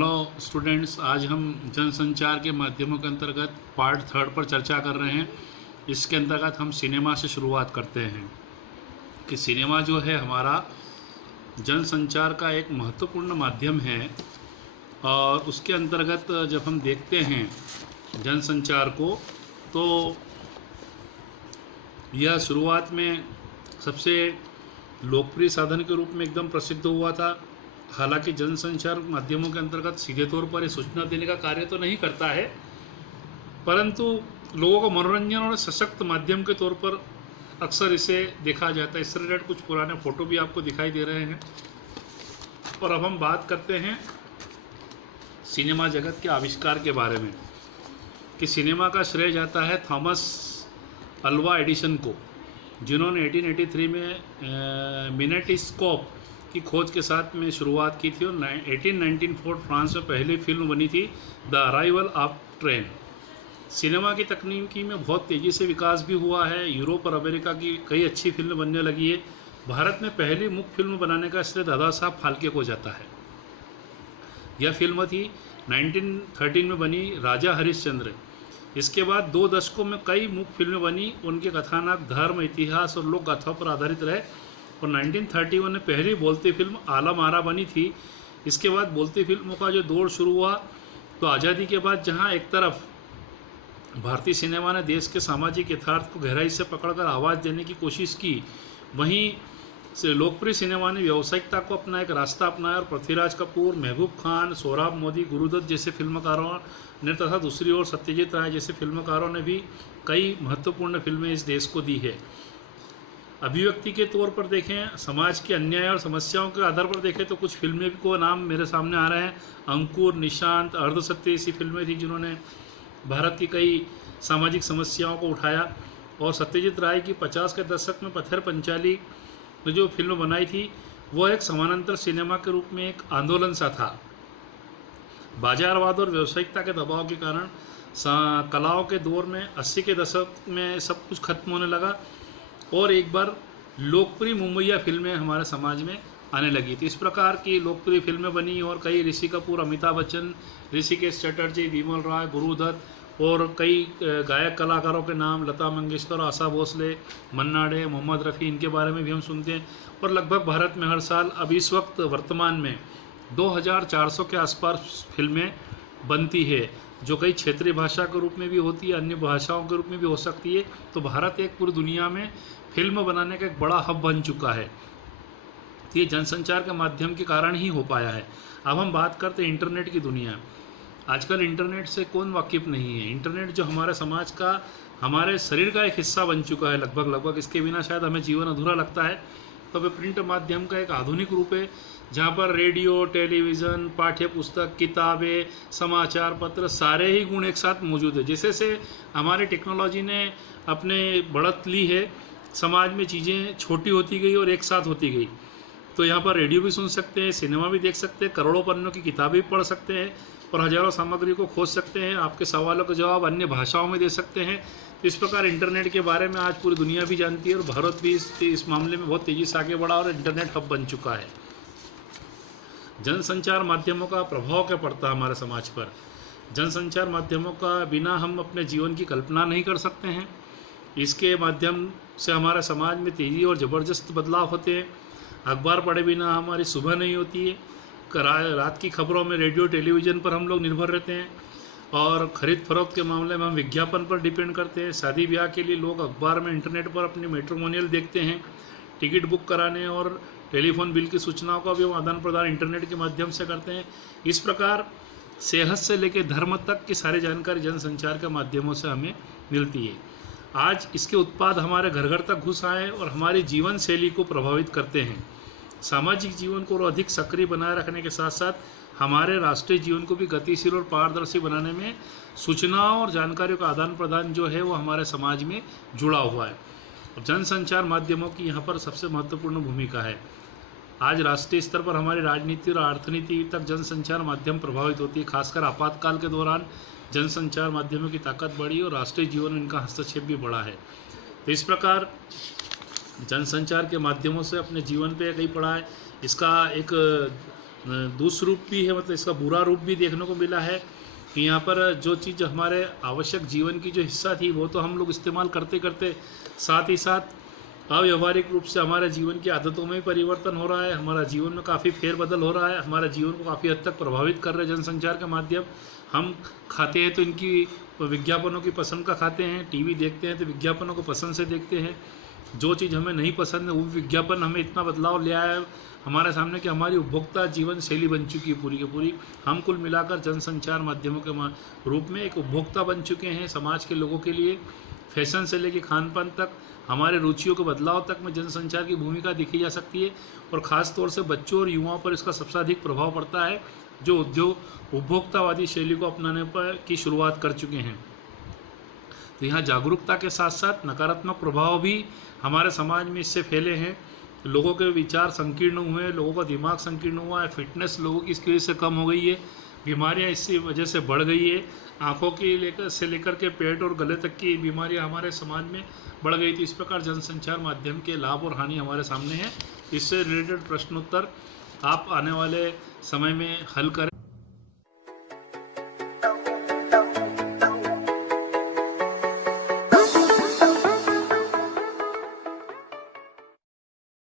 Hello students, आज हम जनसंचार के माध्यमों के अंतर्गत पार्ट 3 पर चर्चा कर रहे हैं। इसके अंतर्गत हम सिनेमा से शुरुआत करते हैं कि सिनेमा जो है हमारा जनसंचार का एक महत्वपूर्ण माध्यम है। और उसके अंतर्गत जब हम देखते हैं जनसंचार को, तो यह शुरुआत में सबसे लोकप्रिय साधन के रूप में एकदम प्रसिद्ध हुआ था। हालांकि जनसंचार माध्यमों के अंतर्गत सीधे तौर पर ये सूचना देने का कार्य तो नहीं करता है, परंतु लोगों को मनोरंजन और सशक्त माध्यम के तौर पर अक्सर इसे देखा जाता है। इससे रिलेटेड कुछ पुराने फोटो भी आपको दिखाई दे रहे हैं। और अब हम बात करते हैं सिनेमा जगत के आविष्कार के बारे में कि सिनेमा का श्रेय जाता है थॉमस अल्वा एडिसन को, जिन्होंने 1883 में मिनेटिस्कोप की खोज के साथ में शुरुआत की थी। और 1894 फ्रांस में पहली फिल्म बनी थी the arrival of train. Cinema की तकनीकी में बहुत तेज़ी से विकास भी हुआ है। यूरोप और अमेरिका की कई अच्छी फिल्म बनने लगी है। भारत में पहली मुख्य फिल्म बनाने का श्रेय दादा साहब फाल्के को जाता है। यह फिल्म थी 1913 में बनी राजा हरिश्चंद्र। इसके बाद 2 दशकों में कई मुख्य फिल्में बनी। उनके कथानक धर्म, इतिहास और लोक गाथाओं पर आधारित रहे। और 1931 में पहली बोलती फिल्म आलम आरा बनी थी। इसके बाद बोलती फिल्मों का जो दौर शुरू हुआ, तो आज़ादी के बाद जहां एक तरफ भारतीय सिनेमा ने देश के सामाजिक यथार्थ को गहराई से पकड़कर आवाज़ देने की कोशिश की, वहीं से लोकप्रिय सिनेमा ने व्यावसायिकता को अपना एक रास्ता अपनाया। और पृथ्वीराज कपूर, महबूब खान, सोहराब मोदी, गुरुदत्त जैसे फिल्मकारों ने तथा दूसरी ओर सत्यजीत राय जैसे फिल्मकारों ने भी कई महत्वपूर्ण फिल्में इस देश को दी है। अभिव्यक्ति के तौर पर देखें, समाज के अन्याय और समस्याओं के आधार पर देखें, तो कुछ फिल्में को नाम मेरे सामने आ रहे हैं। अंकुर, निशांत, अर्धसत्य ऐसी फिल्में थी जिन्होंने भारत की कई सामाजिक समस्याओं को उठाया। और सत्यजीत राय की 50 के दशक में पत्थर पंचाली में जो फिल्म बनाई थी, वह एक समानांतर सिनेमा के रूप में एक आंदोलन सा था। बाजारवाद और व्यावसायिकता के दबाव के कारण कलाओं के दौर में 80 के दशक में सब कुछ खत्म होने लगा और एक बार लोकप्रिय मुंबईया फिल्में हमारे समाज में आने लगी थी। इस प्रकार की लोकप्रिय फिल्में बनी और कई ऋषि कपूर, अमिताभ बच्चन, ऋषिकेश चटर्जी, विमल राय, गुरुदत्त और कई गायक कलाकारों के नाम, लता मंगेशकर, आशा भोसले, मन्ना डे, मोहम्मद रफ़ी, इनके बारे में भी हम सुनते हैं। और लगभग भारत में हर साल अब इस वक्त वर्तमान में 2400 के आसपास फिल्में बनती है, जो कई क्षेत्रीय भाषा के रूप में भी होती है, अन्य भाषाओं के रूप में भी हो सकती है। तो भारत एक पूरी दुनिया में फिल्म बनाने का एक बड़ा हब बन चुका है। तो ये जनसंचार के माध्यम के कारण ही हो पाया है। अब हम बात करते हैं इंटरनेट की दुनिया। आजकल इंटरनेट से कौन वाकिफ़ नहीं है। इंटरनेट जो हमारे समाज का, हमारे शरीर का एक हिस्सा बन चुका है लगभग। इसके बिना शायद हमें जीवन अधूरा लगता है। तो वह प्रिंट माध्यम का एक आधुनिक रूप है, जहाँ पर रेडियो, टेलीविज़न, पाठ्य पुस्तक, किताबें, समाचार पत्र सारे ही गुण एक साथ मौजूद है। जैसे से हमारी टेक्नोलॉजी ने अपने बढ़त ली है, समाज में चीज़ें छोटी होती गई और एक साथ होती गई। तो यहाँ पर रेडियो भी सुन सकते हैं, सिनेमा भी देख सकते हैं, करोड़ों पन्नों की किताबें भी पढ़ सकते हैं और हज़ारों सामग्री को खोज सकते हैं। आपके सवालों के जवाब अन्य भाषाओं में दे सकते हैं। इस प्रकार इंटरनेट के बारे में आज पूरी दुनिया भी जानती है और भारत भी इस मामले में बहुत तेज़ी से आगे बढ़ा और इंटरनेट हब बन चुका है। जनसंचार माध्यमों का प्रभाव क्या पड़ता है हमारे समाज पर। जनसंचार माध्यमों का बिना हम अपने जीवन की कल्पना नहीं कर सकते हैं। इसके माध्यम से हमारे समाज में तेज़ी और ज़बरदस्त बदलाव होते हैं। अखबार पढ़े बिना हमारी सुबह नहीं होती है। रात की खबरों में रेडियो, टेलीविज़न पर हम लोग निर्भर रहते हैं। और ख़रीद फरोख्त के मामले में हम विज्ञापन पर डिपेंड करते हैं। शादी ब्याह के लिए लोग अखबार में, इंटरनेट पर अपनी मैट्रिमोनियल देखते हैं। टिकट बुक कराने और टेलीफोन बिल की सूचनाओं का भी हम आदान प्रदान इंटरनेट के माध्यम से करते हैं। इस प्रकार सेहत से लेकर धर्म तक की सारी जानकारी जनसंचार के माध्यमों से हमें मिलती है। आज इसके उत्पाद हमारे घर घर तक घुस आए और हमारी जीवन शैली को प्रभावित करते हैं। सामाजिक जीवन को और अधिक सक्रिय बनाए रखने के साथ साथ हमारे राष्ट्रीय जीवन को भी गतिशील और पारदर्शी बनाने में सूचनाओं और जानकारियों का आदान प्रदान जो है वो हमारे समाज में जुड़ा हुआ है। जनसंचार माध्यमों की यहाँ पर सबसे महत्वपूर्ण भूमिका है। आज राष्ट्रीय स्तर पर हमारी राजनीति और अर्थनीति तक जनसंचार माध्यम प्रभावित होती है। खासकर आपातकाल के दौरान जनसंचार माध्यमों की ताकत बढ़ी और राष्ट्रीय जीवन में इनका हस्तक्षेप भी बढ़ा है। तो इस प्रकार जनसंचार के माध्यमों से अपने जीवन पे कई पड़ा है। इसका एक दुष्रूप भी है, मतलब इसका बुरा रूप भी देखने को मिला है कि यहाँ पर जो चीज़ हमारे आवश्यक जीवन की जो हिस्सा थी वो तो हम लोग इस्तेमाल करते करते साथ ही साथ अव्यवहारिक रूप से हमारे जीवन की आदतों में भी परिवर्तन हो रहा है, हमारा जीवन में काफ़ी फेरबदल हो रहा है, हमारे जीवन को काफ़ी हद तक प्रभावित कर रहे हैं जनसंचार के माध्यम। हम खाते हैं तो इनकी विज्ञापनों की पसंद का खाते हैं, टीवी देखते हैं तो विज्ञापनों को पसंद से देखते हैं। जो चीज़ हमें नहीं पसंद है वो विज्ञापन हमें इतना बदलाव ले आया है हमारे सामने कि हमारी उपभोक्ता जीवन शैली बन चुकी है पूरी की पूरी। हम कुल मिलाकर जनसंचार माध्यमों के रूप में एक उपभोक्ता बन चुके हैं समाज के लोगों के लिए। फैशन से लेकर खान पान तक, हमारे रुचियों के बदलाव तक में जनसंचार की भूमिका देखी जा सकती है और ख़ास तौर से बच्चों और युवाओं पर इसका सबसे अधिक प्रभाव पड़ता है जो उद्योग उपभोक्तावादी शैली को अपनाने पर की शुरुआत कर चुके हैं। तो यहाँ जागरूकता के साथ साथ नकारात्मक प्रभाव भी हमारे समाज में इससे फैले हैं। लोगों के विचार संकीर्ण हुए हैं, लोगों का दिमाग संकीर्ण हुआ है, फिटनेस लोगों की इसकी वजह से कम हो गई है, बीमारियाँ इसी वजह से बढ़ गई है, आँखों की लेकर के पेट और गले तक की बीमारियाँ हमारे समाज में बढ़ गई थी। इस प्रकार जनसंचार माध्यम के लाभ और हानि हमारे सामने है। इससे रिलेटेड प्रश्नोत्तर आप आने वाले समय में हल करें।